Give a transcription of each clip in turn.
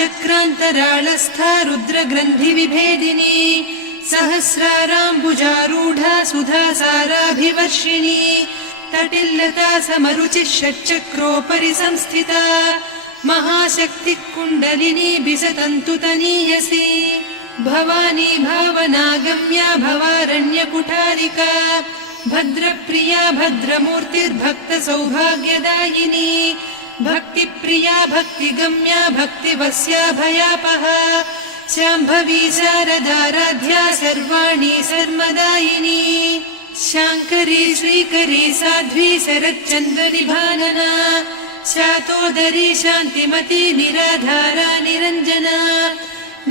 चक्रान्तराळस्था रुद्रग्रन्थिविभेदिनी सहस्राराम्बुजारूढा सुधासाराभिवर्षिणी तटिल्लता समरुचिः षट्चक्रोपरि संस्थिता महाशक्तिः कुण्डलिनी बिसतन्तुतनीयसी भवानी भावनागम्या भवारण्यकुठारिका भद्रप्रिया भद्रमूर्तिर्भक्तसौभाग्यदायिनी भक्तिप्रिया भक्तिगम्या भक्तिवस्या भयापहा शाम्भवी शारदाराध्या सर्वाणि सर्वदायिनी शाङ्करी श्रीकरी साध्वी शरच्चन्द्रनिभानना शातोदरी शान्तिमती निराधारा निरञ्जना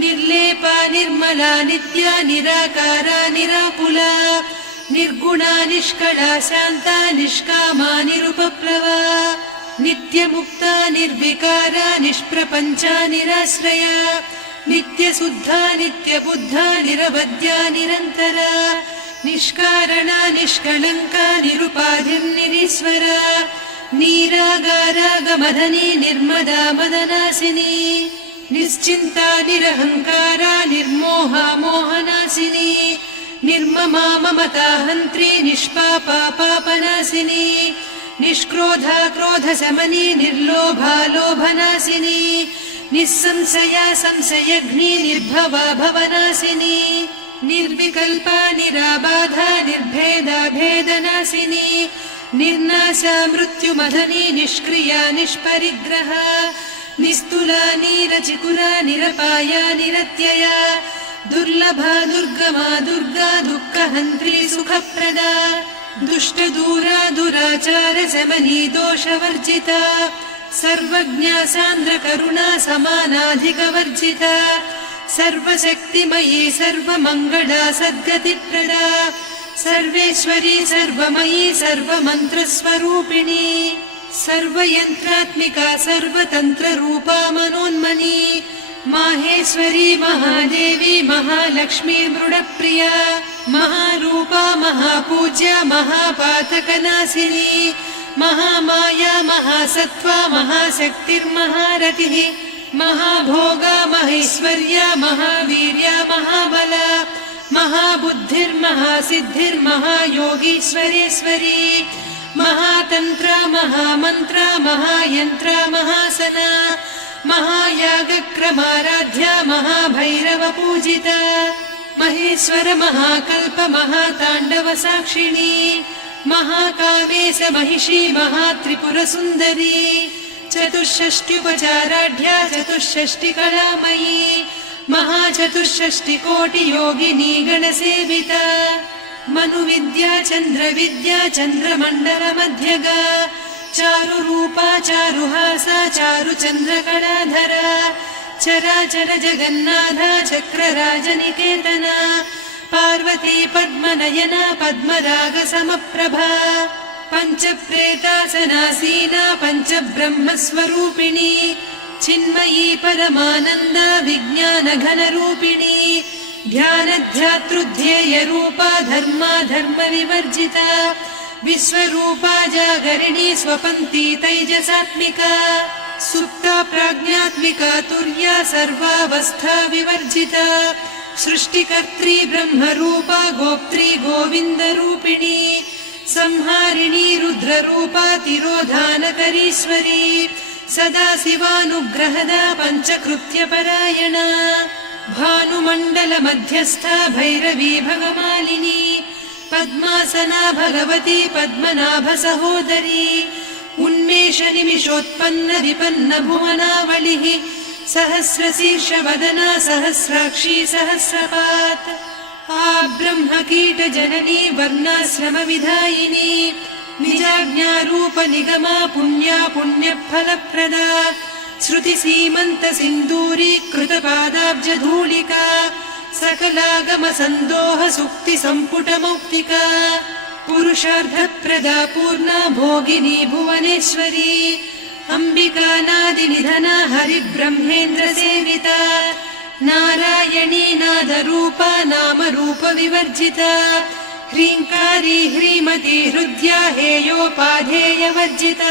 निर्लेपा निर्मला नित्या निराकारा निराकुला निर्गुणा निष्कला शान्ता निष्कामा निरुपप्लवा नित्यमुक्ता निर्विकारा निष्प्रपञ्चा निराश्रया नित्यशुद्धा नित्यबुद्धा निरवद्या निरन्तरा निष्कारणा निष्कलङ्का निरुपाधिर्निरीश्वरा नीरागारागमधनी निर्मदा मदनासिनी निश्चिन्ता निरहङ्कारा निर्मोहा मोहनासिनी निर्ममा ममता हन्त्री निष्पापा पापनासिनी निष्क्रोधा क्रोधशमनी निर्लोभा लोभनासिनी निस्संशया संशयघ्नी निर्भवा भवनासिनी निर्विकल्पा निराबाधा निर्भेदा भेदनासिनी निर्नाशा मृत्युमधनी निष्क्रिया निष्परिग्रहा निस्तुला निरचिकुरा निरपाया निरत्यया दुर्लभा दुर्गमा दुर्गा दुःखहन्त्री सुखप्रदा दुष्टदूरा दुराचार शमनी दोषवर्जिता सर्वज्ञा सान्द्रकरुणा समानाधिकवर्जिता सर्वशक्तिमयी सर्वमङ्गला सद्गतिप्रदा सर्वेश्वरी सर्वमयी सर्वमन्त्रस्वरूपिणी सर्वयन्त्रात्मिका सर्वतन्त्ररूपा मनोन्मनी माहेश्वरी महादेवी महालक्ष्मी मृडप्रिया महारूपा महापूज्या महापातकनाशिनी महामाया महासत्त्वा महाशक्तिर्महारतिः महाभोगा महेश्वर्या महावीर्या महाबला महाबुद्धिर्महासिद्धिर्महायोगीश्वरेश्वरी महातन्त्रा महामन्त्रा महायन्त्रा महासना महायागक्रमाराध्या महाभैरवपूजिता महेश्वर महाकल्प महाताण्डव साक्षिणी महाकामेश महिषी महात्रिपुरसुन्दरी चतुष्षष्ट्युपचाराढ्या चतुष्षष्टिकलामयी महाचतुष्षष्टिकोटियोगिनी गणसेविता मनुविद्या चन्द्रविद्या चन्द्रमण्डलमध्यगा चारुरूपा चारुहासा चारुचन्द्रकलाधरा चराचर जगन्नाथा चक्रराजनिकेतना पार्वती पद्मनयना पद्मरागसमप्रभा पञ्चप्रेतासनासीना पञ्चब्रह्मस्वरूपिणी चिन्मयी परमानन्दा विज्ञानघनरूपिणी ध्यानध्यातृध्येयरूपा धर्मा धर्मविवर्जिता विश्वरूपा जागरिणी स्वपन्ती तैजसात्मिका सुप्ता प्राज्ञात्मिका तुर्या सर्वावस्था विवर्जिता सृष्टिकर्त्री ब्रह्मरूपा गोप्त्री गोविन्दरूपिणी संहारिणी रुद्ररूपा तिरोधानकरीश्वरी सदा शिवानुग्रहदा पञ्चकृत्यपरायणा भानुमण्डल मध्यस्था भैरवी भगमालिनी पद्मासना भगवती पद्मनाभ सहोदरी उन्मेष निमिषोत्पन्न विपन्न भुवनावलिः सहस्रशीर्षवदना सहस्राक्षी सहस्रपात् ब्रह्मकीटजननी वर्णाश्रमविधायिनी निजाज्ञारूप निगमा पुण्या पुण्यफलप्रदा श्रुतिसीमन्त सिन्दूरीकृतपादाब्जधूलिका सकलागम सन्दोह सुक्ति सम्पुटमौक्तिका पुरुषार्थप्रदा पूर्णा भोगिनी भुवनेश्वरी अंबिका नादिनिधना हरिब्रह्मेन्द्र सेविता नारायणी नादरूपा नामरूप विवर्जिता ह्रीङ्कारी ह्रीमती हृद्या हेयोपाधेयवर्जिता।